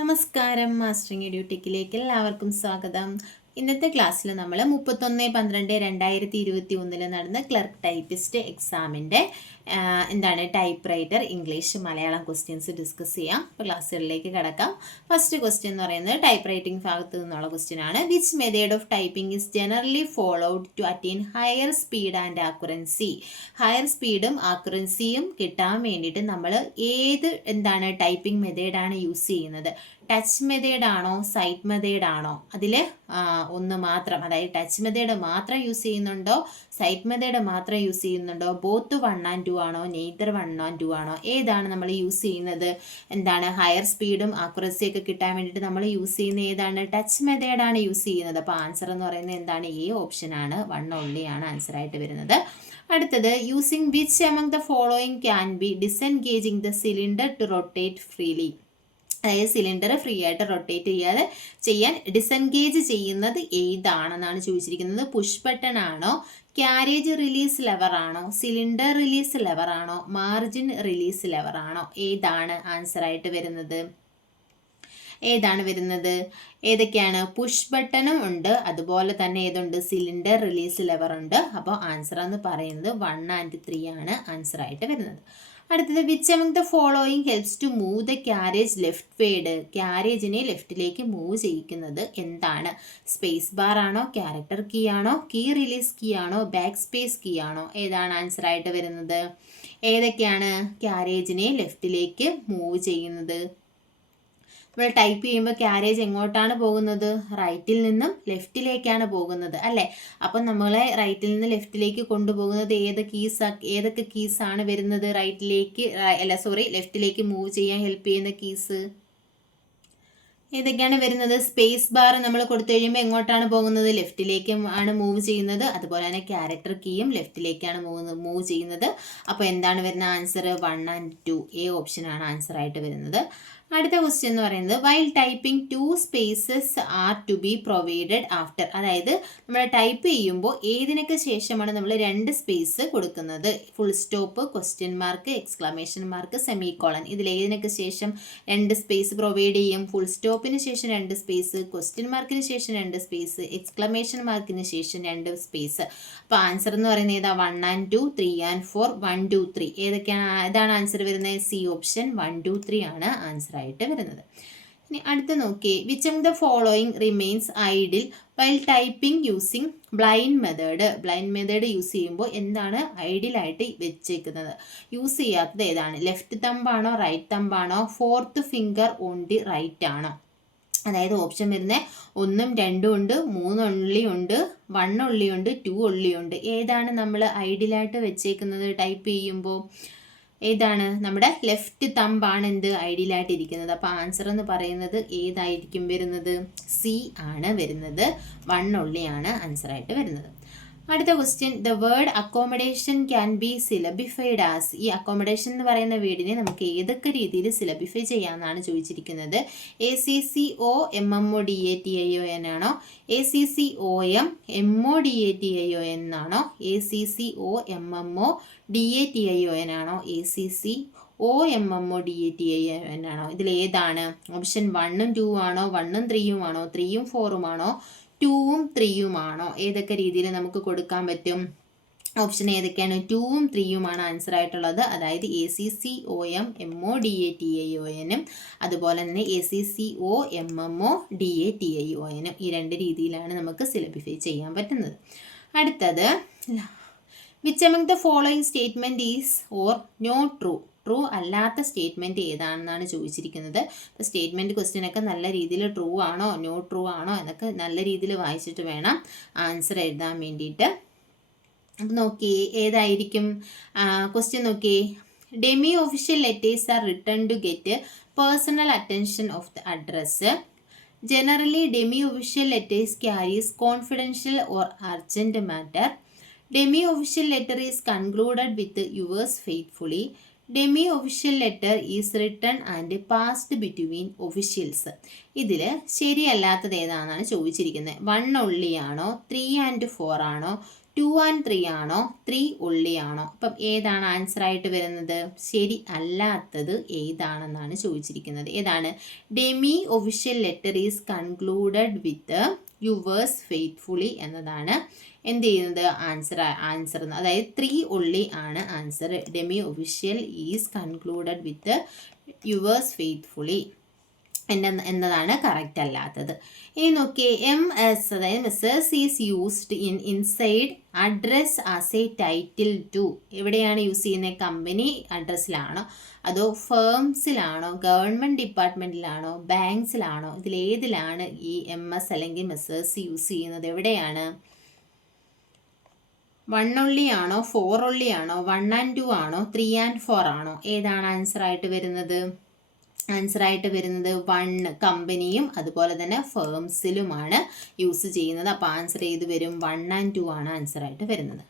നമസ്കാരം, മാസ്റ്ററിംഗ് എഡ്യൂടെക്കിലേക്ക് എല്ലാവർക്കും സ്വാഗതം. ഇന്നത്തെ ക്ലാസ്സിൽ നമ്മൾ 31/12/2021 നടന്ന ക്ലർക്ക് ടൈപ്പിസ്റ്റ് എക്സാമിൻ്റെ type writer English Malayalam questions discuss ചെയ്യാം. അപ്പോൾ ക്ലാസ്സുകളിലേക്ക് കിടക്കാം. ഫസ്റ്റ് ക്വസ്റ്റ്യൻ എന്ന് പറയുന്നത് ടൈപ്പ് റൈറ്റിംഗ് ഭാഗത്ത് നിന്നുള്ള ക്വസ്റ്റ്യൻ ആണ്. Which method of typing is generally followed to attain higher speed and accuracy? Higher സ്പീഡും ആക്യുറൻസിയും കിട്ടാൻ വേണ്ടിയിട്ട് നമ്മൾ ഏത് ടൈപ്പിംഗ് മെത്തേഡാണ് യൂസ് ചെയ്യുന്നത്? ടച്ച് മെത്തേഡ് ആണോ, സൈറ്റ് മെത്തേഡ് ആണോ? അതിൽ ഒന്ന് മാത്രം, അതായത് ടച്ച് മെത്തേഡ് മാത്രം യൂസ് ചെയ്യുന്നുണ്ടോ, സൈറ്റ് മെത്തേഡ് മാത്രം യൂസ് ചെയ്യുന്നുണ്ടോ, ബോത്ത് 1 and 2 ആണോ, നെയ്തർ 1 and 2 ആണോ? ഏതാണ് നമ്മൾ യൂസ് ചെയ്യുന്നത്? ഹയർ സ്പീഡും ആക്യുറസിയൊക്കെ കിട്ടാൻ വേണ്ടിയിട്ട് നമ്മൾ യൂസ് ചെയ്യുന്ന ഏതാണ്? ടച്ച് മെത്തേഡാണ് യൂസ് ചെയ്യുന്നത്. അപ്പോൾ ആൻസർ എന്ന് പറയുന്നത് എ ഓപ്ഷൻ ആണ്, 1 only ആണ് ആൻസർ ആയിട്ട് വരുന്നത്. അടുത്തത്, using which among the following can be disengaging the cylinder to rotate freely? അതായത് സിലിണ്ടർ ഫ്രീ ആയിട്ട് റൊട്ടേറ്റ് ചെയ്യാൻ ഡിസെൻഗേജ് ചെയ്യുന്നത് ഏതാണെന്നാണ് ചോദിച്ചിരിക്കുന്നത്. പുഷ് ബട്ടൺ ആണോ, ക്യാരേജ് റിലീസ് ലെവർ ആണോ, സിലിണ്ടർ റിലീസ് ലെവർ ആണോ, മാർജിൻ റിലീസ് ലെവർ ആണോ? ഏതാണ് ആൻസർ ആയിട്ട് വരുന്നത്? ഏതൊക്കെയാണ്? പുഷ് ബട്ടണും ഉണ്ട്, അതുപോലെ തന്നെ ഏതുണ്ട്? സിലിണ്ടർ റിലീസ് ലെവർ ഉണ്ട്. അപ്പോൾ ആൻസർ എന്ന് പറയുന്നത് 1 and 3 ആണ് ആൻസർ ആയിട്ട് വരുന്നത്. അടുത്തത്, which among the following helps to move the carriage leftward? ക്യാരേജിനെ ലെഫ്റ്റിലേക്ക് മൂവ് ചെയ്യിക്കുന്നത് എന്താണ്? സ്പേസ് ബാർ ആണോ, ക്യാരക്ടർ കീ ആണോ, കീ റിലീസ് കീ ആണോ, ബാക്ക് സ്പേസ് കീ ആണോ? ഏതാണ് ആൻസർ ആയിട്ട് വരുന്നത്? ഏതൊക്കെയാണ് ക്യാരേജിനെ ലെഫ്റ്റിലേക്ക് മൂവ് ചെയ്യുന്നത്? നമ്മൾ ടൈപ്പ് ചെയ്യുമ്പോൾ ക്യാരേജ് എങ്ങോട്ടാണ് പോകുന്നത്? റൈറ്റിൽ നിന്നും ലെഫ്റ്റിലേക്കാണ് പോകുന്നത് അല്ലേ? അപ്പം നമ്മളെ റൈറ്റിൽ നിന്ന് ലെഫ്റ്റിലേക്ക് കൊണ്ടുപോകുന്നത് ഏതൊക്കെ കീസാണ് വരുന്നത്? ലെഫ്റ്റിലേക്ക് മൂവ് ചെയ്യാൻ ഹെൽപ്പ് ചെയ്യുന്ന കീസ് ഏതൊക്കെയാണ് വരുന്നത്? സ്പേസ് ബാർ നമ്മൾ കൊടുത്തു കഴിയുമ്പോൾ എങ്ങോട്ടാണ് പോകുന്നത്? ലെഫ്റ്റിലേക്ക് ആണ് മൂവ് ചെയ്യുന്നത്. അതുപോലെ തന്നെ ക്യാരക്ടർ കീയും ലെഫ്റ്റിലേക്കാണ് മൂവ് ചെയ്യുന്നത്. അപ്പോൾ എന്താണ് വരുന്ന ആൻസർ? 1 and 2 എ ഓപ്ഷനാണ് ആൻസർ ആയിട്ട് വരുന്നത്. അടുത്ത ക്വസ്റ്റ്യൻ എന്ന് പറയുന്നത്, while typing 2 spaces are to be provided after? അതായത് നമ്മൾ ടൈപ്പ് ചെയ്യുമ്പോൾ ഏതിനൊക്കെ ശേഷമാണ് നമ്മൾ 2 സ്പേസ് കൊടുക്കുന്നത്? Full stop, question mark, exclamation mark, semicolon. ഇതിൽ ഏതിനൊക്കെ ശേഷം 2 സ്പേസ് പ്രൊവൈഡ് ചെയ്യും? ഫുൾ സ്റ്റോപ്പിന് ശേഷം 2 സ്പേസ്, ക്വസ്റ്റ്യൻ മാർക്കിന് ശേഷം 2 സ്പേസ്, എക്സ്ക്ലമേഷൻ മാർക്കിന് ശേഷം 2 സ്പേസ്. അപ്പോൾ ആൻസർ എന്ന് പറയുന്നത് ഏതാ? 1 and 2, 3 and 4, 1, 2, 3. ഏതാണ് ആൻസർ വരുന്നത്? സി ഓപ്ഷൻ 1, 2, 3 ആണ് ആൻസർ ആയിട്ട് വരുന്നത്. ഇനി അടുത്ത് നോക്കിയേ, which among the following remains idle while typing using blind method? Blind method use ചെയ്യുമ്പോൾ എന്താണ് ഐഡിയലായിട്ട് വെച്ചേക്കുന്നത്? യൂസ് ചെയ്യാത്തത് ഏതാണ്? ലെഫ്റ്റ് തമ്പാണോ, റൈറ്റ് തമ്പാണോ, 4th finger on the right ആണോ? അതായത് ഓപ്ഷൻ വരുന്നത് 1, 2 ഉണ്ട്, 3 only ഉണ്ട്, 1 only ഉണ്ട്, 2 only ഉണ്ട്. ഏതാണ് നമ്മൾ ഐഡിയലായിട്ട് വെച്ചേക്കുന്നത് ടൈപ്പ് ചെയ്യുമ്പോൾ? ഏതാണ്? നമ്മുടെ ലെഫ്റ്റ് തമ്പാണ് ഐഡിയലായിട്ട് ഇരിക്കുന്നത്. അപ്പോൾ ആൻസർ എന്ന് പറയുന്നത് ഏതായിരിക്കും വരുന്നത്? സി ആണ് വരുന്നത്. 1 only ആണ് ആൻസർ ആയിട്ട് വരുന്നത്. അടുത്ത question, the word accommodation can be syllabified as? ഈ അക്കോമഡേഷൻ എന്ന് പറയുന്ന വേർഡിനെ നമുക്ക് ഏതൊക്കെ രീതിയിൽ സിലബിഫൈ ചെയ്യാമെന്നാണ് ചോദിച്ചിരിക്കുന്നത്. ACCOMMODATION ആണോ, ACCOMMODATION ആണോ, ACCOMMODATION ആണോ, ACCOMMODATION ആണോ? ഇതിൽ ഏതാണ്? ഓപ്ഷൻ 1 ഉം 2 ആണോ, 1 ഉം 3 ആണോ, 3 ഉം 4 ആണോ, 2 ഉം 3 ആണോ? ഏതൊക്കെ രീതിയിൽ നമുക്ക് കൊടുക്കാൻ പറ്റും? ഓപ്ഷൻ ഏതൊക്കെയാണ്? 2 ഉം 3 ഉമാണ് ആൻസർ ആയിട്ടുള്ളത്. അതായത് ACCOMMODATION അതുപോലെ തന്നെ ACCOMMODATION. ഈ 2 രീതിയിലാണ് നമുക്ക് സിലബിഫൈ ചെയ്യാൻ പറ്റുന്നത്. അടുത്തത്, which among the following statement is or not true? True അല്ലാത്ത സ്റ്റേറ്റ്മെൻറ്റ് ഏതാണെന്നാണ് ചോദിച്ചിരിക്കുന്നത്. അപ്പോൾ സ്റ്റേറ്റ്മെൻറ്റ് ക്വസ്റ്റ്യനൊക്കെ നല്ല രീതിയിൽ ട്രൂ ആണോ, നോട്ട് ട്രൂ ആണോ എന്നൊക്കെ നല്ല രീതിയിൽ വായിച്ചിട്ട് വേണം ആൻസർ എഴുതാൻ വേണ്ടിയിട്ട്. അപ്പം നോക്കിയേ, ഏതായിരിക്കും ക്വസ്റ്റ്യൻ? നോക്കിയേ, demi official letters are return to get personal attention of the address. Generally demi official letters carries confidential or urgent matter. Demi official letter is concluded with yours faithfully. Demi official letter is written and passed between officials. ഇതിൽ ശരിയല്ലാത്തത് ഏതാണെന്നാണ് ചോദിച്ചിരിക്കുന്നത്. 1 only ആണോ, 3 and 4 ആണോ, 2 and 3 ആണോ 3 only ആണോ? അപ്പം ഏതാണ് answer ആയിട്ട് വരുന്നത്? ശരി അല്ലാത്തത് ഏതാണെന്നാണ് ചോദിച്ചിരിക്കുന്നത്. ഏതാണ്? Demi official letter is concluded with yours faithfully എന്നതാണ് എന്ത് ചെയ്യുന്നത് ആൻസർ അതായത് 3 only ആണ് answer. Demi official is concluded with yours faithfully എന്നതാണ് കറക്റ്റ് അല്ലാത്തത്. ഇനി നോക്കിയേ, എം എസ് അതായത് Mrs is used inside address as a title to. എവിടെയാണ് യൂസ് ചെയ്യുന്നത്? കമ്പനി അഡ്രസ്സിലാണോ അതോ ഫേംസിലാണോ ഗവൺമെൻറ് ഡിപ്പാർട്ട്മെൻറ്റിലാണോ ബാങ്ക്സിലാണോ? ഇതിലേതിലാണ് ഈ എം എസ് അല്ലെങ്കിൽ മിസ്സസ് യൂസ് ചെയ്യുന്നത്? എവിടെയാണ്? 1 only ആണോ 4 only ആണോ 1 and 2 ആണോ 3 and 4 ആണോ? ഏതാണ് ആൻസർ ആയിട്ട് വരുന്നത്? ആൻസർ ആയിട്ട് വരുന്നത് 1 കമ്പനിയും അതുപോലെ തന്നെ ഫേംസിലുമാണ് യൂസ് ചെയ്യുന്നത്. അപ്പോൾ ആൻസർ ചെയ്ത് വരും 1 and 2 ആണ് ആൻസർ ആയിട്ട് വരുന്നത്.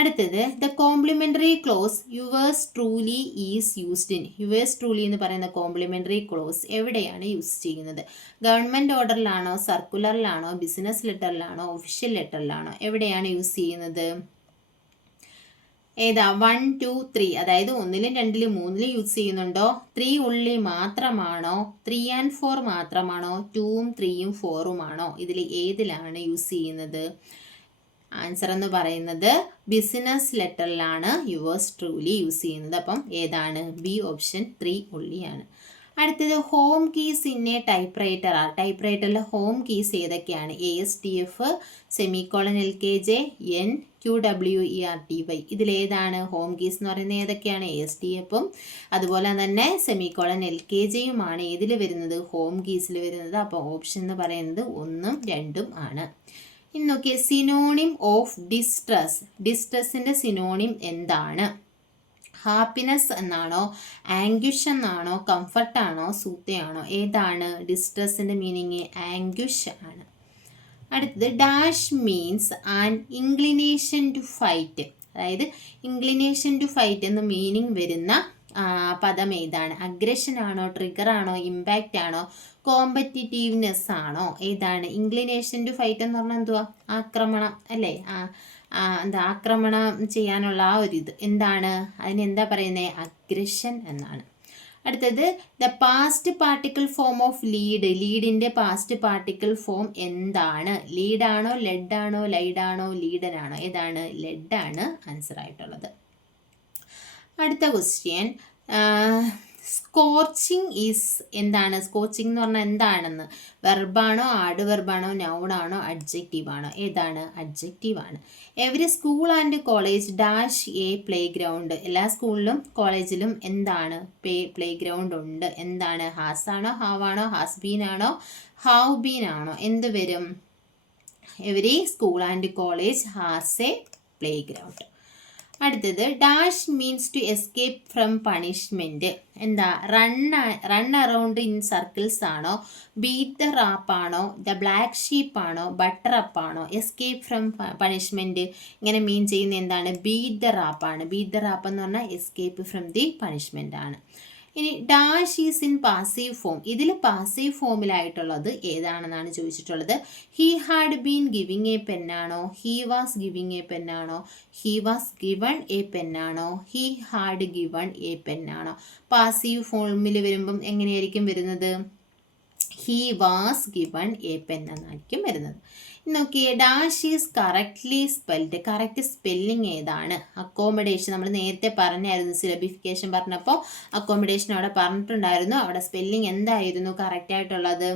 അടുത്തത് the complimentary close yours truly is used in. Yours truly എന്ന് പറയുന്ന കോംപ്ലിമെൻ്ററി ക്ലോസ് എവിടെയാണ് യൂസ് ചെയ്യുന്നത്? ഗവൺമെൻറ് ഓർഡറിലാണോ സർക്കുലറിലാണോ ബിസിനസ് ലെറ്ററിലാണോ ഒഫീഷ്യൽ ലെറ്ററിലാണോ? എവിടെയാണ് യൂസ് ചെയ്യുന്നത്? ഏതാ? 1, 2, 3 അതായത് 1ലും 2ലും 3ലും യൂസ് ചെയ്യുന്നുണ്ടോ? 3 only മാത്രമാണോ? 3 and 4 മാത്രമാണോ? 2ഉം 3ഉം 4ഉം ആണോ? ഇതിൽ ഏതിലാണ് യൂസ് ചെയ്യുന്നത്? ആൻസർ എന്ന് പറയുന്നത് ബിസിനസ് ലെറ്ററിലാണ് യുവേഴ്സ് ട്രൂലി യൂസ് ചെയ്യുന്നത്. അപ്പം ഏതാണ്? ബി ഓപ്ഷൻ 3 only ആണ്. അടുത്തത് home keys in a typewriter ആണ്. ടൈപ്പ് റൈറ്ററിലെ ഹോം കീസ് ഏതൊക്കെയാണ്? ASTF semicolon LKJ NQWERTY. ഇതിലേതാണ് ഹോം കീസ് എന്ന് പറയുന്നത്? ഏതൊക്കെയാണ്? ASTFും അതുപോലെ തന്നെ സെമിക്കോളൻ LKJയുമാണ് ഏതിൽ വരുന്നത്? ഹോം കീസിൽ വരുന്നത്. അപ്പോൾ ഓപ്ഷൻ എന്ന് പറയുന്നത് 1ഉം 2ഉം ആണ്. ഇനി നോക്കിയേ, സിനോണിം ഓഫ് ഡിസ്ട്രസ്. ഡിസ്ട്രസിൻ്റെ സിനോണിം എന്താണ്? ഹാപ്പിനെസ് എന്നാണോ ആംഗ്വിഷ് എന്നാണോ കംഫർട്ടാണോ സൂത്തയാണോ? ഏതാണ് ഡിസ്ട്രസിൻ്റെ മീനിങ്? ആംഗ്വിഷ് ആണ്. അടുത്തത് dash means an inclination to fight. അതായത് ഇൻക്ലിനേഷൻ ടു ഫൈറ്റ് എന്ന മീനിങ് വരുന്ന പദം ഏതാണ്? അഗ്രഷൻ ആണോ ട്രിഗർ ആണോ ഇമ്പാക്റ്റ് ആണോ കോമ്പറ്റിറ്റീവ്നെസ് ആണോ? ഏതാണ്? ഇൻക്ലിനേഷൻ ടു ഫൈറ്റ് എന്ന് പറഞ്ഞാൽ എന്തുവാ? ആക്രമണം അല്ലേ? ആക്രമണം ചെയ്യാനുള്ള ആ ഒരു ഇത് എന്താണ്? അതിനെന്താ പറയുന്നത്? അഗ്രഷൻ എന്നാണ്. അടുത്തത് the past participle form of lead. ലീഡിൻ്റെ പാസ്റ്റ് പാർട്ടിക്കിൾ ഫോം എന്താണ്? ലീഡാണോ ലെഡാണോ ലൈഡാണോ ലീഡനാണോ? ഏതാണ്? ലെഡാണ് ആൻസർ ആയിട്ടുള്ളത്. അടുത്ത ക്വസ്റ്റ്യൻ, സ്കോർച്ചിങ് ഈസ് എന്താണ്? സ്കോർച്ചിങ് എന്ന് പറഞ്ഞാൽ എന്താണെന്ന്? വെർബാണോ ആഡ് വെർബാണോ നൗണാണോ അഡ്ജക്റ്റീവ് ആണോ? ഏതാണ്? അഡ്ജക്റ്റീവ് ആണ്. Every school and college dash A play ground. എല്ലാ സ്കൂളിലും കോളേജിലും എന്താണ്? പ്ലേ ഗ്രൗണ്ട് ഉണ്ട്. എന്താണ്? ഹാസ് ആണോ ഹാവ് ആണോ ഹാസ് ബീൻ ആണോ ഹാവ് ബീൻ ആണോ? എന്ത് വരും? Every school and college has a playground. അടുത്തത് dash means to escape from punishment. എന്താ? റൺ അറൗണ്ട് ഇൻ സർക്കിൾസ് ആണോ ബീറ്റ് ദ റാപ്പ് ആണോ ദ ബ്ലാക്ക് ഷീപ്പ് ആണോ ബട്ടർ അപ്പ് ആണോ? എസ്കേപ്പ് ഫ്രം പണിഷ്മെൻറ്റ് ഇങ്ങനെ മീൻ ചെയ്യുന്ന എന്താണ്? ബീറ്റ് ദ റാപ്പ് ആണ്. ബീറ്റ് ദ റാപ്പ് എന്ന് പറഞ്ഞാൽ എസ്കേപ്പ് ഫ്രം ദി പണിഷ്മെൻ്റ് ആണ്. ഇനി dash is in passive form. ഇതിൽ പാസീവ് ഫോമിലായിട്ടുള്ളത് ഏതാണെന്നാണ് ചോദിച്ചിട്ടുള്ളത്. He had been giving a പെന്നാണോ ഹി വാസ് ഗിവിങ് എ പെന്നാണോ ഹി വാസ് ഗിവൺ എ പെന്നാണോ ഹി ഹാഡ് ഗിവൺ എ പെന്നാണോ? പാസീവ് ഫോമിൽ വരുമ്പം എങ്ങനെയായിരിക്കും വരുന്നത്? He was given a pen എന്നായിരിക്കും വരുന്നത്. നോക്കിയേ, dash is correctly spelled. Correct spelling ഏതാണ്? അക്കോമഡേഷൻ. നമ്മൾ നേരത്തെ പറഞ്ഞായിരുന്നു, സിലബിഫിക്കേഷൻ പറഞ്ഞപ്പോൾ അക്കോമഡേഷൻ അവിടെ പറഞ്ഞിട്ടുണ്ടായിരുന്നു. അവിടെ സ്പെല്ലിംഗ് എന്തായിരുന്നു കറക്റ്റ് ആയിട്ടുള്ളത്?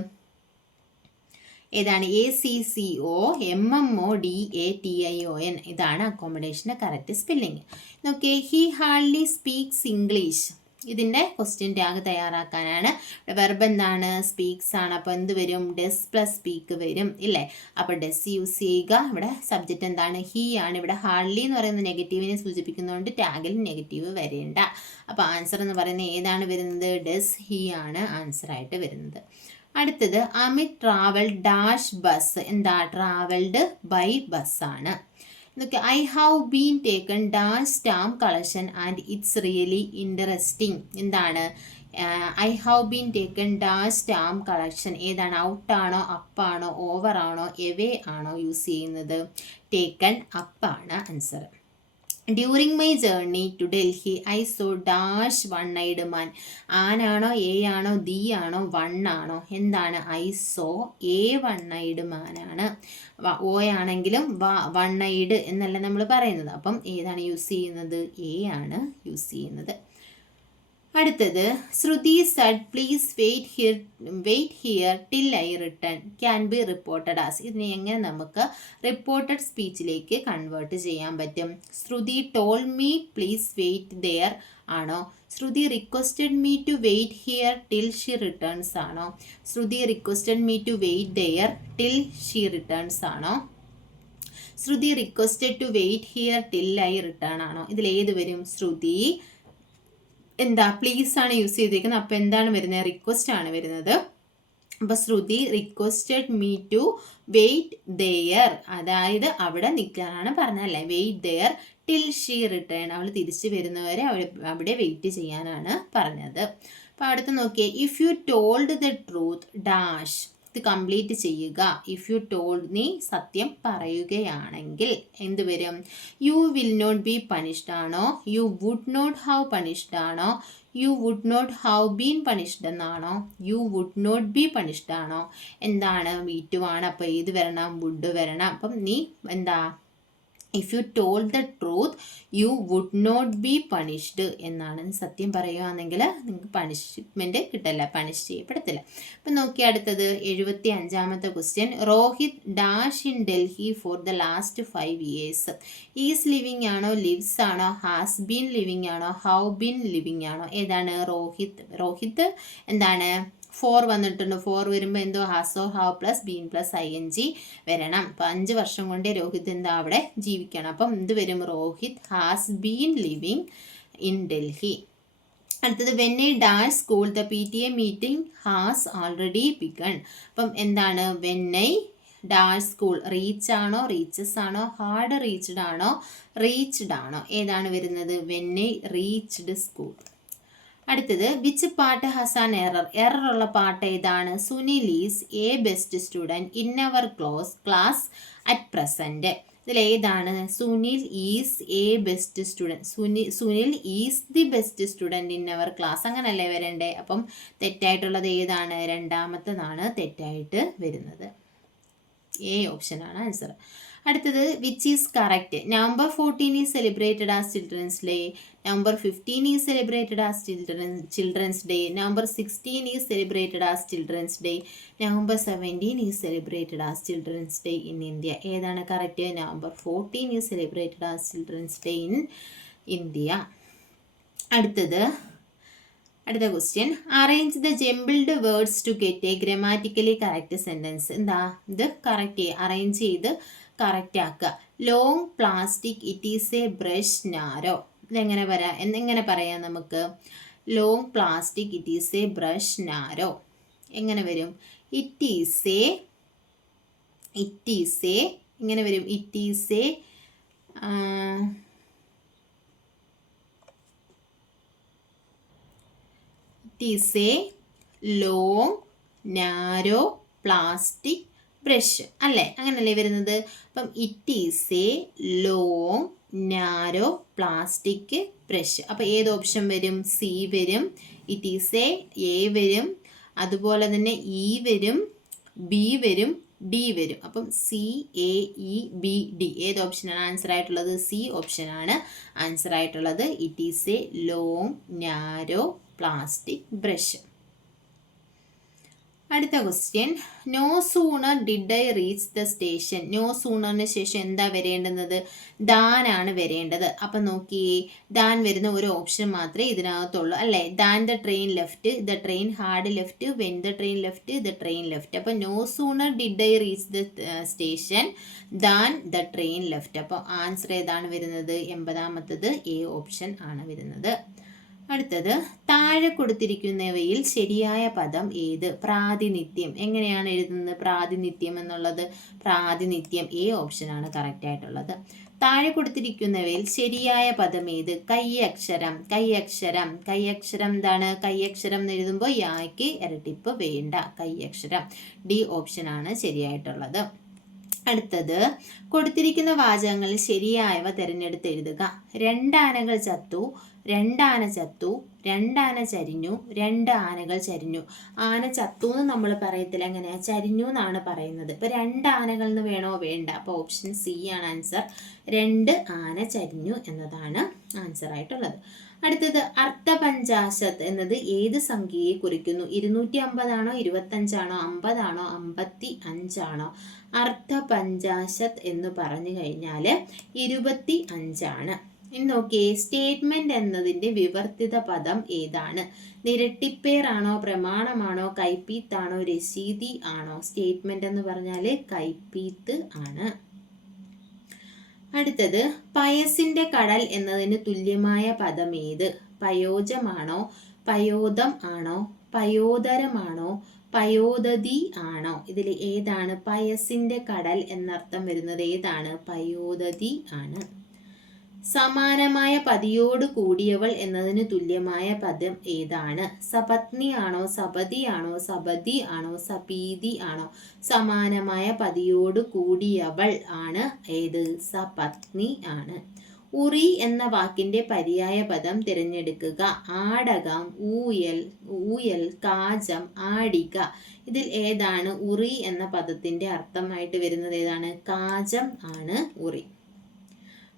ഏതാണ്? ACCOMMODATION. ഇതാണ് അക്കോമഡേഷൻ്റെ കറക്റ്റ് സ്പെല്ലിംഗ്. നോക്കിയേ, ഹി ഹാർഡ്ലി സ്പീക്സ് ഇംഗ്ലീഷ്. ഇതിൻ്റെ ക്വസ്റ്റ്യൻ ടാഗ് തയ്യാറാക്കാനാണ്. വെർബ് എന്താണ്? സ്പീക്സ് ആണ്. അപ്പോൾ എന്ത് വരും? ഡെസ് പ്ലസ് സ്പീക്ക് വരും ഇല്ലേ? അപ്പോൾ ഡെസ് യൂസ് ചെയ്യുക. ഇവിടെ സബ്ജക്റ്റ് എന്താണ്? ഹി ആണ്. ഇവിടെ ഹാർഡ്ലി എന്ന് പറയുന്ന നെഗറ്റീവിനെ സൂചിപ്പിക്കുന്നതുകൊണ്ട് ടാഗിൽ നെഗറ്റീവ് വരേണ്ട. അപ്പോൾ ആൻസർ എന്ന് പറയുന്നത് ഏതാണ് വരുന്നത്? ഡെസ് ഹി ആണ് ആൻസർ ആയിട്ട് വരുന്നത്. അടുത്തത് അമിത് ട്രാവൽ ഡാഷ് ബസ്. എന്താ? ട്രാവൽഡ് ബൈ ബസ്സാണ്. ഇതൊക്കെ I have been taken dash stamp collection and it's really interesting. എന്താണ്? I have been taken dash stamp collection. ഏതാണ്? ഔട്ടാണോ, അപ്പാണോ, ഓവറാണോ, എവേ ആണോ യൂസ് ചെയ്യുന്നത്? ടേക്കൺ, അപ്പാണ് answer. During my journey to Delhi I saw dash one eyed man. ആനാണോ, a ആണോ, ദി ആണോ, വൺ ആണോ? എന്താണ്? I saw a one eyed മാനാണ്. ഓ ആണെങ്കിലും വൺ ഐഡ് എന്നല്ല നമ്മൾ പറയുന്നത്. അപ്പം ഏതാണ് യൂസ് ചെയ്യുന്നത്? എ ആണ് യൂസ് ചെയ്യുന്നത്. അടുത്തത് Shruti said please wait here till I return can be reported as. ഇതിനെ എങ്ങനെ നമുക്ക് റിപ്പോർട്ടഡ് സ്പീച്ചിലേക്ക് കൺവേർട്ട് ചെയ്യാൻ പറ്റും? Shruti told me please wait there ആണോ? Shruti requested me to wait here till she returns ആണോ? Shruti requested me to wait there till she returns ആണോ? Shruti requested to wait here till I return ആണോ? ഇതിലേത് വരും? ശ്രുതി എന്താ പ്ലീസ് ആണ് യൂസ് ചെയ്തിരിക്കുന്നത്. അപ്പോൾ എന്താണ് വരുന്നത്? റിക്വസ്റ്റ് ആണ് വരുന്നത്. അപ്പോൾ Shruti requested me to wait there, അതായത് അവിടെ നിൽക്കാനാണ് പറഞ്ഞതല്ലേ, wait there till she return, അവൾ തിരിച്ചു വരുന്നവരെ അവിടെ വെയിറ്റ് ചെയ്യാനാണ് പറഞ്ഞത്. അപ്പോൾ അടുത്ത് നോക്കിയേ, if you told the truth dash, ഇത് കംപ്ലീറ്റ് ചെയ്യുക. ഇഫ് യു ടോൾഡ്, നീ സത്യം പറയുകയാണെങ്കിൽ എന്ത് വരും? You will not be punished ആണോ? You would not have punished ആണോ? You would not have been punished എന്നാണോ? You would not be punished ആണോ? എന്താണ്? V2 ആണ്. അപ്പോൾ ഏത് വരണം? വുഡ് വരണം. അപ്പം നീ എന്താ? If you told the truth you would not be punished എന്നാണ്. സത്യം പറയുകയാണെങ്കിൽ നിങ്ങൾക്ക് പണിഷ്മെൻറ്റ് കിട്ടില്ല, പണിഷ് ചെയ്യപ്പെടത്തില്ല. അപ്പം നോക്കി അടുത്തത് 75ാമത്തെ question. Rohit dash in Delhi for the last 5 years. Is living ആണോ, ലിവ്സ് ആണോ, ഹാസ് ബീൻ ലിവിങ് ആണോ, ഹൗ ബീൻ ലിവിങ് ആണോ? ഏതാണ്? രോഹിത് എന്താണ്? 4 വന്നിട്ടുണ്ട്. 4 വരുമ്പോൾ എന്തോ ഹാസോ have plus been plus ING വരണം. അപ്പം 5 വർഷം കൊണ്ട് രോഹിത് എന്താ അവിടെ ജീവിക്കണം. അപ്പം എന്ത് വരും? Rohit has been living in Delhi. അടുത്തത് when I dash school the PTA meeting has already begun. അപ്പം എന്താണ്? When I dash school, reach ആണോ, റീച്ചസ് ആണോ, ഹാർഡ് റീച്ച്ഡ് ആണോ, റീച്ച്ഡ് ആണോ? ഏതാണ് വരുന്നത്? When I reached school. അടുത്തത് which part has an error ഉള്ള പാർട്ട് ഏതാണ്? Sunil is a best student in our class at present. ഇതിലേതാണ്? Sunil is a best student. Sunil is the best student in our class, അങ്ങനല്ലേ വരണ്ടേ? അപ്പം തെറ്റായിട്ടുള്ളത് ഏതാണ്? രണ്ടാമത്തതാണ് തെറ്റായിട്ട് വരുന്നത്. എ ഓപ്ഷനാണ് ആൻസർ. അടുത്തത് which is correct? November 14 is celebrated as children's day. November 15 is celebrated as children's day. November 16 is celebrated as children's day. November 17 is celebrated as children's day in India. ഏതാണ് correct? November 14 is celebrated as children's day in India. അടുത്ത question. Arrange the jumbled words to get a grammatically correct sentence. എന്താ ഇത്? Correct arrange ചെയ്ത് correct ആക്കുക. Long plastic it is A brush narrow. ഇതെങ്ങനെ എങ്ങനെ പറയാം നമുക്ക്? Long plastic it is A brush narrow എങ്ങനെ വരും? ഇറ്റ് ഈസ് എ ഇങ്ങനെ വരും. It is a long narrow plastic brush അല്ലേ? അങ്ങനല്ലേ വരുന്നത്? അപ്പം it is a long narrow plastic brush. അപ്പോൾ ഏത് ഓപ്ഷൻ വരും? സി വരും. ഇറ്റ് ഈസ് എ വരും, അതുപോലെ തന്നെ ഇ വരും, ബി വരും, ഡി വരും. അപ്പം CAEBD ഏത് ഓപ്ഷനാണ് ആൻസർ ആയിട്ടുള്ളത്? സി ഓപ്ഷനാണ് ആൻസർ ആയിട്ടുള്ളത്. It is a long narrow plastic brush. അടുത്ത question. No sooner did I reach the station. No സൂണറിന് ശേഷം എന്താ വരേണ്ടുന്നത്? ദാനാണ് വരേണ്ടത്. അപ്പം നോക്കിയേ, ദാൻ വരുന്ന ഒരു ഓപ്ഷൻ മാത്രമേ ഇതിനകത്തുള്ളൂ അല്ലേ? Than the train left, the train had left, when the train left, the train left. അപ്പം no sooner did I reach the station than the train left. അപ്പോൾ ആൻസർ ഏതാണ് വരുന്നത്? 80ാമത്തത് എ ഓപ്ഷൻ ആണ് വരുന്നത്. അടുത്തത് താഴെ കൊടുത്തിരിക്കുന്നവയിൽ ശരിയായ പദം ഏത്? പ്രാതിനിധ്യം. എങ്ങനെയാണ് എഴുതുന്നത് പ്രാതിനിധ്യം എന്നുള്ളത്? പ്രാതിനിധ്യം എ ഓപ്ഷനാണ് കറക്റ്റ് ആയിട്ടുള്ളത്. താഴെ കൊടുത്തിരിക്കുന്നവയിൽ ശരിയായ പദം ഏത്? കൈയക്ഷരം. കൈയക്ഷരം. കൈയക്ഷരം എന്താണ്? കൈയക്ഷരം എന്ന് എഴുതുമ്പോൾ യായ്ക്ക് ഇരട്ടിപ്പ് വേണ്ട. കൈയക്ഷരം ഡി ഓപ്ഷനാണ് ശരിയായിട്ടുള്ളത്. അടുത്തത് കൊടുത്തിരിക്കുന്ന വാചകങ്ങളിൽ ശരിയായവ തിരഞ്ഞെടുത്ത് എഴുതുക. രണ്ടാനകൾ ചത്തു, രണ്ടാന ചത്തു, രണ്ടാന ചരിഞ്ഞു, രണ്ട് ആനകൾ ചരിഞ്ഞു. ആന ചത്തു എന്ന് നമ്മൾ പറയത്തില്ല, എങ്ങനെയാ? ചരിഞ്ഞു എന്നാണ് പറയുന്നത്. ഇപ്പൊ രണ്ടാനകൾ എന്ന് വേണോ? വേണ്ട. അപ്പൊ ഓപ്ഷൻ സി ആണ് ആൻസർ. രണ്ട് ആന ചരിഞ്ഞു എന്നതാണ് ആൻസർ ആയിട്ടുള്ളത്. അടുത്തത് അർത്ഥപഞ്ചാശത്ത് എന്നത് ഏത് സംഖ്യയെ കുറിക്കുന്നു? 250 ആണോ, 25 ആണോ, 50 ആണോ, 55 ആണോ? അർത്ഥപഞ്ചാശത്ത് എന്ന് പറഞ്ഞു കഴിഞ്ഞാൽ 25 ആണ്. ഇനി നോക്കിയേ, സ്റ്റേറ്റ്മെന്റ് എന്നതിന്റെ വിവർത്തിത പദം ഏതാണ്? നിരട്ടിപ്പേരാണോ, പ്രമാണമാണോ, കൈപ്പീത്താണോ, രശീതി ആണോ? സ്റ്റേറ്റ്മെന്റ് എന്ന് പറഞ്ഞാൽ കൈപ്പീത്ത് ആണ്. അടുത്തത് പയസിന്റെ കടൽ എന്നതിന് തുല്യമായ പദം ഏത്? പയോജമാണോ, പയോദം ആണോ, പയോദരമാണോ, പയോദതി ആണോ? ഇതിൽ ഏതാണ്? പയസിന്റെ കടൽ എന്നർത്ഥം വരുന്നത് ഏതാണ്? പയോദതി ആണ്. സമാനമായ പതിയോട് കൂടിയവൾ എന്നതിന് തുല്യമായ പദം ഏതാണ്? സപത്നി ആണോ, സപതി ആണോ, സപതി ആണോ, സപീതി ആണോ? സമാനമായ പതിയോട് കൂടിയവൾ ആണ് ഏത്? സപത്നി ആണ്. ഉറി എന്ന വാക്കിന്റെ പര്യായ പദം തിരഞ്ഞെടുക്കുക. ആടകം, ഊയൽ, ഊയൽ, കാജം, ആടിക. ഇതിൽ ഏതാണ് ഉറി എന്ന പദത്തിന്റെ അർത്ഥമായിട്ട് വരുന്നത്? ഏതാണ്? കാജം ആണ് ഉറി.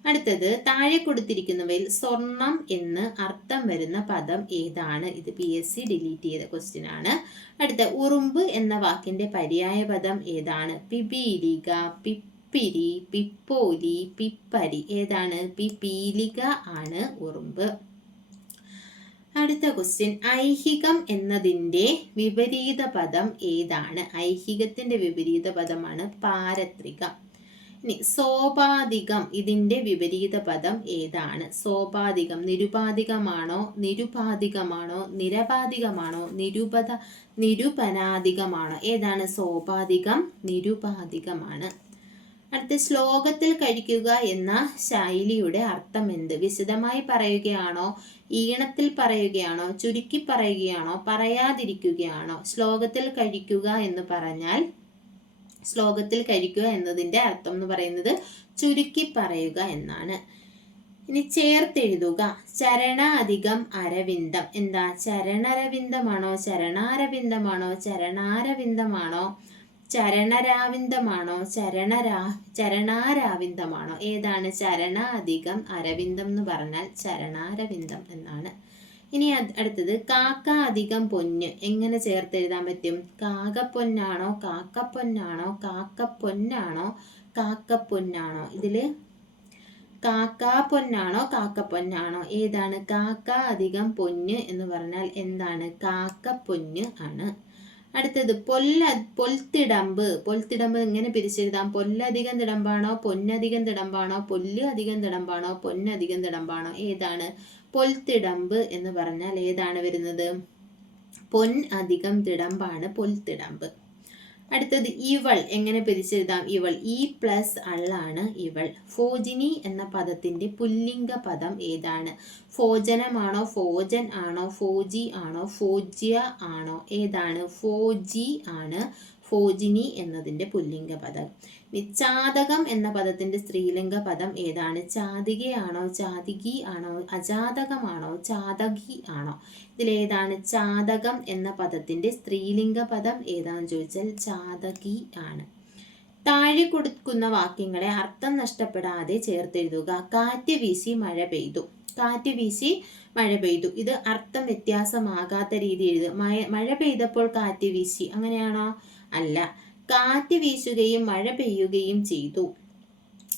അടുത്തത് താഴെ കൊടുത്തിരിക്കുന്നവയിൽ സ്വർണം എന്ന് അർത്ഥം വരുന്ന പദം ഏതാണ്? ഇത് PSC ഡിലീറ്റ് ചെയ്ത ക്വസ്റ്റ്യൻ ആണ്. അടുത്ത ഉറുമ്പ് എന്ന വാക്കിന്റെ പര്യായ പദം ഏതാണ്? പിപീലിക, പിപ്പിരി, പിപ്പോലി, പിപ്പരി. ഏതാണ്? പിപീലിക ആണ് ഉറുമ്പ്. അടുത്ത ക്വസ്റ്റ്യൻ, ഐഹികം എന്നതിന്റെ വിപരീത പദം ഏതാണ്? ഐഹികത്തിന്റെ വിപരീത പദമാണ് പാരത്രികം. ഇനി സോപാധികം, ഇതിന്റെ വിപരീത പദം ഏതാണ്? സോപാധികം നിരുപാധികമാണോ, നിരുപാധികമാണോ, നിരപാധികമാണോ, നിരുപനാധികമാണോ? ഏതാണ്? സോപാധികം നിരുപാധികമാണ്. അടുത്ത ശ്ലോകത്തിൽ കഴിക്കുക എന്ന ശൈലിയുടെ അർത്ഥം എന്ത്? വിശദമായി പറയുകയാണോ, ഈണത്തിൽ പറയുകയാണോ, ചുരുക്കി പറയുകയാണോ, പറയാതിരിക്കുകയാണോ? ശ്ലോകത്തിൽ കഴിക്കുക എന്ന് പറഞ്ഞാൽ, ശ്ലോകത്തിൽ കഴിക്കുക എന്നതിന്റെ അർത്ഥം എന്ന് പറയുന്നത് ചുരുക്കി പറയുക എന്നാണ്. ഇനി ചേർത്തെഴുതുക. ചരണാധികം അരവിന്ദം. എന്താ? ചരണരവിന്ദമാണോ, ചരണാരവിന്ദമാണോ, ചരണാരവിന്ദമാണോ, ചരണരാവിന്ദമാണോ, ചരണാരാവിന്ദമാണോ? ഏതാണ്? ചരണാധികം അരവിന്ദം എന്ന് പറഞ്ഞാൽ ചരണാരവിന്ദം എന്നാണ്. ഇനി അടുത്തത് കാക്ക അധികം പൊന്ന്. എങ്ങനെ ചേർത്തെഴുതാൻ പറ്റും? കാകപ്പൊന്നാണോ, കാക്കപ്പൊന്നാണോ, കാക്കപ്പൊന്നാണോ, കാക്കപ്പൊന്നാണോ? ഇതില് കാക്കാപ്പൊന്നാണോ, കാക്കപ്പൊന്നാണോ? ഏതാണ്? കാക്ക അധികം പൊന്ന് എന്ന് പറഞ്ഞാൽ എന്താണ്? കാക്കപ്പൊന്ന് ആണ്. അടുത്തത് പൊൽത്തിടമ്പ്. പൊൽത്തിടമ്പ് എങ്ങനെ പിരിച്ചെഴുതാം? പൊല്ലധികം തിടമ്പാണോ, പൊന്നധികം തിടമ്പാണോ, പൊല്ല് അധികം തിടമ്പാണോ, പൊന്നധികം തിടമ്പാണോ? ഏതാണ്? പൊൽത്തിടമ്പ് എന്ന് പറഞ്ഞാൽ ഏതാണ് വരുന്നത്? പൊൻ അധികം തിടമ്പാണ് പൊൽത്തിടമ്പ്. അടുത്തത് ഇവൾ. എങ്ങനെ പിരിച്ചെഴുതാം? ഇവൾ പ്ലസ് അള്ളാണ് ഇവൾ. ഫോജിനി എന്ന പദത്തിന്റെ പുല്ലിംഗ പദം ഏതാണ്? ഫോജനമാണോ, ഫോജൻ ആണോ, ഫോജി ആണോ, ഫോജ്യ ആണോ? ഏതാണ്? ഫോജി ആണ് ഫോജിനി എന്നതിന്റെ പുല്ലിംഗ പദം. ചാതകം എന്ന പദത്തിന്റെ സ്ത്രീലിംഗ പദം ഏതാണ്? ചാതികയാണോ, ചാതികി ആണോ, അജാതകമാണോ, ചാതകി ആണോ? ഇതിലേതാണ്? ചാതകം എന്ന പദത്തിന്റെ സ്ത്രീലിംഗ പദം ഏതാണെന്ന് ചോദിച്ചാൽ ചാതകി ആണ്. താഴെ കൊടുക്കുന്ന വാക്യങ്ങളെ അർത്ഥം നഷ്ടപ്പെടാതെ ചേർത്തെഴുതുക. കാറ്റ് വീശി മഴ പെയ്തു. കാറ്റ് വീശി മഴ പെയ്തു. ഇത് അർത്ഥം വ്യത്യാസമാകാത്ത രീതി എഴുതുക. മഴ പെയ്തപ്പോൾ കാറ്റ് വീശി, അങ്ങനെയാണോ? അല്ല. കാറ്റ് വീശുകയും മഴ പെയ്യുകയും ചെയ്തു,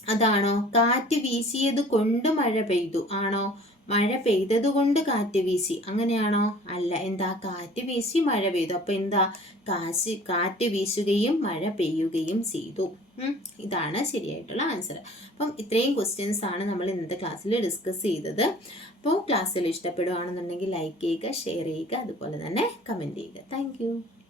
അതാണോ? കാറ്റ് വീശിയത് കൊണ്ട് മഴ പെയ്തു ആണോ? മഴ പെയ്തതുകൊണ്ട് കാറ്റ് വീശി, അങ്ങനെയാണോ? അല്ല. എന്താ? കാറ്റ് വീശി മഴ പെയ്തു. അപ്പൊ എന്താ? കാറ്റ് വീശുകയും മഴ പെയ്യുകയും ചെയ്തു. ഇതാണ് ശരിയായിട്ടുള്ള ആൻസർ. അപ്പം ഇത്രയും ക്വസ്റ്റ്യൻസ് ആണ് നമ്മൾ ഇന്നത്തെ ക്ലാസ്സിൽ ഡിസ്കസ് ചെയ്തത്. അപ്പോൾ ക്ലാസ്സിൽ ഇഷ്ടപ്പെടുകയാണെന്നുണ്ടെങ്കിൽ ലൈക്ക് ചെയ്യുക, ഷെയർ ചെയ്യുക, അതുപോലെ തന്നെ കമൻറ്റ് ചെയ്യുക. താങ്ക്